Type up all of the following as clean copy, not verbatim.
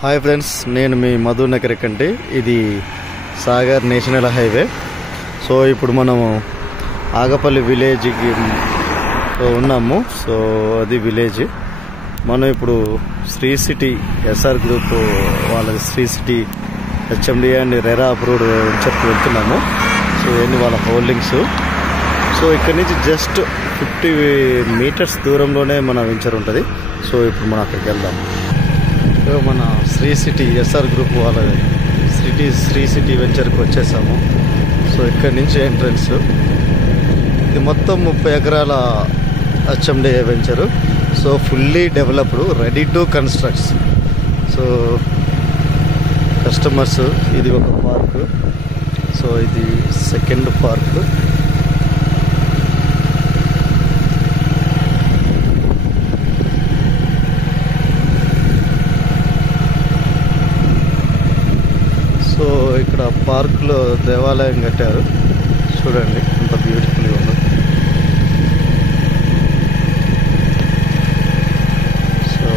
Hi friends, నేను మీ మధు నగరికంటి. ఇది Sagar national highway. So ఇప్పుడు మనము ఆగపల్లి విలేజ్కి ఉన్నాము. సో అది విలేజ్. మనం ఇప్పుడు శ్రీ సిటీ ఎస్ఆర్ గ్రూప్ వాళ్ళ Sri city HMD and RERA approved వెంచర్కి వెళ్తున్నాము. సో ఇవన్నీ వాళ్ళ హోల్డింగ్స్. సో ఇక్కడి నుంచి జస్ట్ 50 మీటర్స్ దూరంలోనే మన వెంచర్ ఉంటుంది. సో ఇప్పుడు మనం అక్కడికి వెళ్దాం. మన శ్రీ సిటీ ఎస్ఆర్ గ్రూప్ వాళ్ళ శ్రీ సిటీ వెంచర్కి వచ్చేసాము. సో ఇక్కడి నుంచి ఎంట్రన్స్. ఇది మొత్తం 30 ఎకరాల HMD venture. So fully developed, ready to constructs. So customers, ఇది ఒక పార్క్. సో ఇది సెకండ్ పార్క్. సో ఇక్కడ పార్క్లో దేవాలయం కట్టారు. చూడండి ఎంత బ్యూటిఫుల్గా ఉందో. సో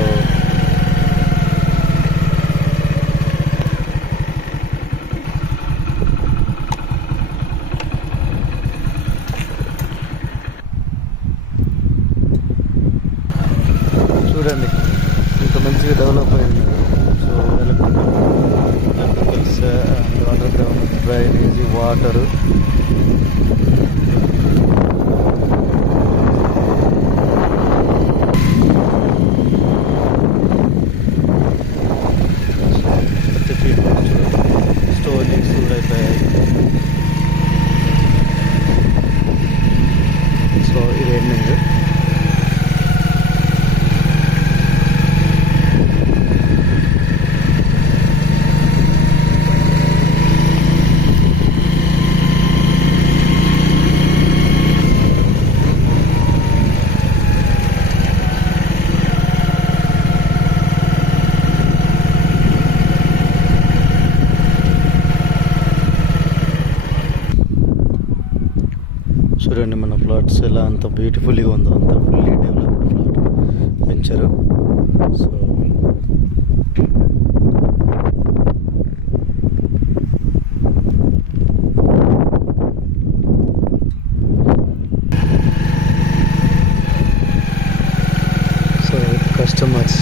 చూడండి ఇంత మంచిగా డెవలప్ అయింది. So under ground drainage, water. Stories అయిపోయాయి. సో ఇది ఎండింగ్. చూడండి మన ఫ్లాట్స్ ఎలా అంత బ్యూటిఫుల్గా ఉందో. అంత fully developed flat venture. So customers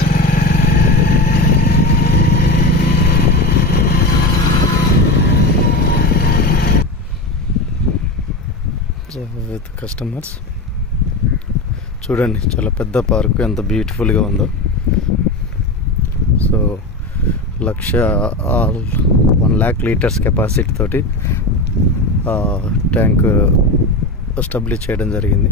with customers. చూడండి చాలా పెద్ద పార్క్, ఎంత బ్యూటిఫుల్గా ఉందో. సో 1,00,000 లీటర్స్ కెపాసిటీ తోటి ట్యాంక్ ఎస్టాబ్లిష్ చేయడం జరిగింది.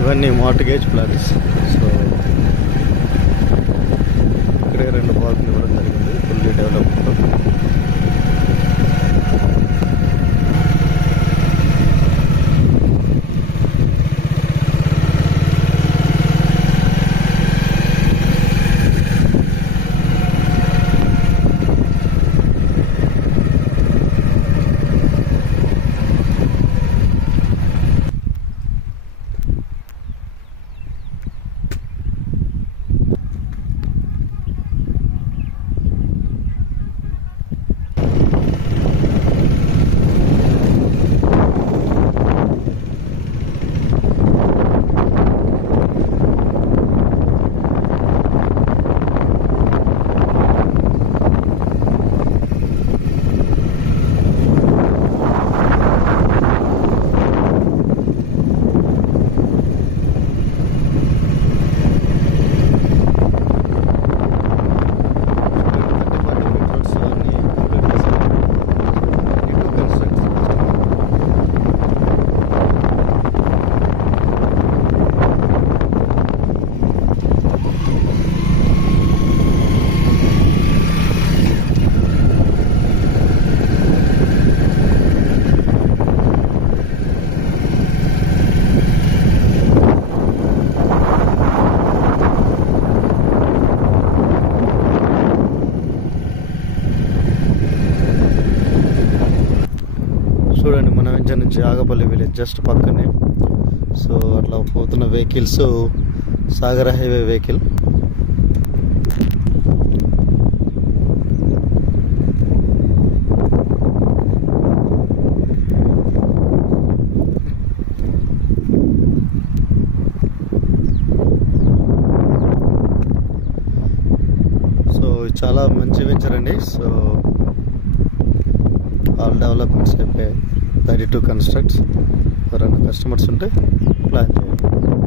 ఇవన్నీ మార్ట్గేజ్ ప్లాట్స్. సో ఇక్కడే 2 పార్కులు ఇవ్వడం జరిగింది. Fully developed. జంక్షన్ నుంచి ఆగపల్లి విలేజ్ జస్ట్ పక్కనే. సో అట్లా పోతున్న వెహికల్స్ సాగర్ హైవే వెహికల్. చాలా మంచి వెంచర్ అండి. సో ఆల్ డెవలప్మెంట్స్ అయిపోయాయి, 32 కన్స్ట్రక్ట్స్. ఎవరైనా కస్టమర్స్ ఉంటే ప్లాన్ చేయండి.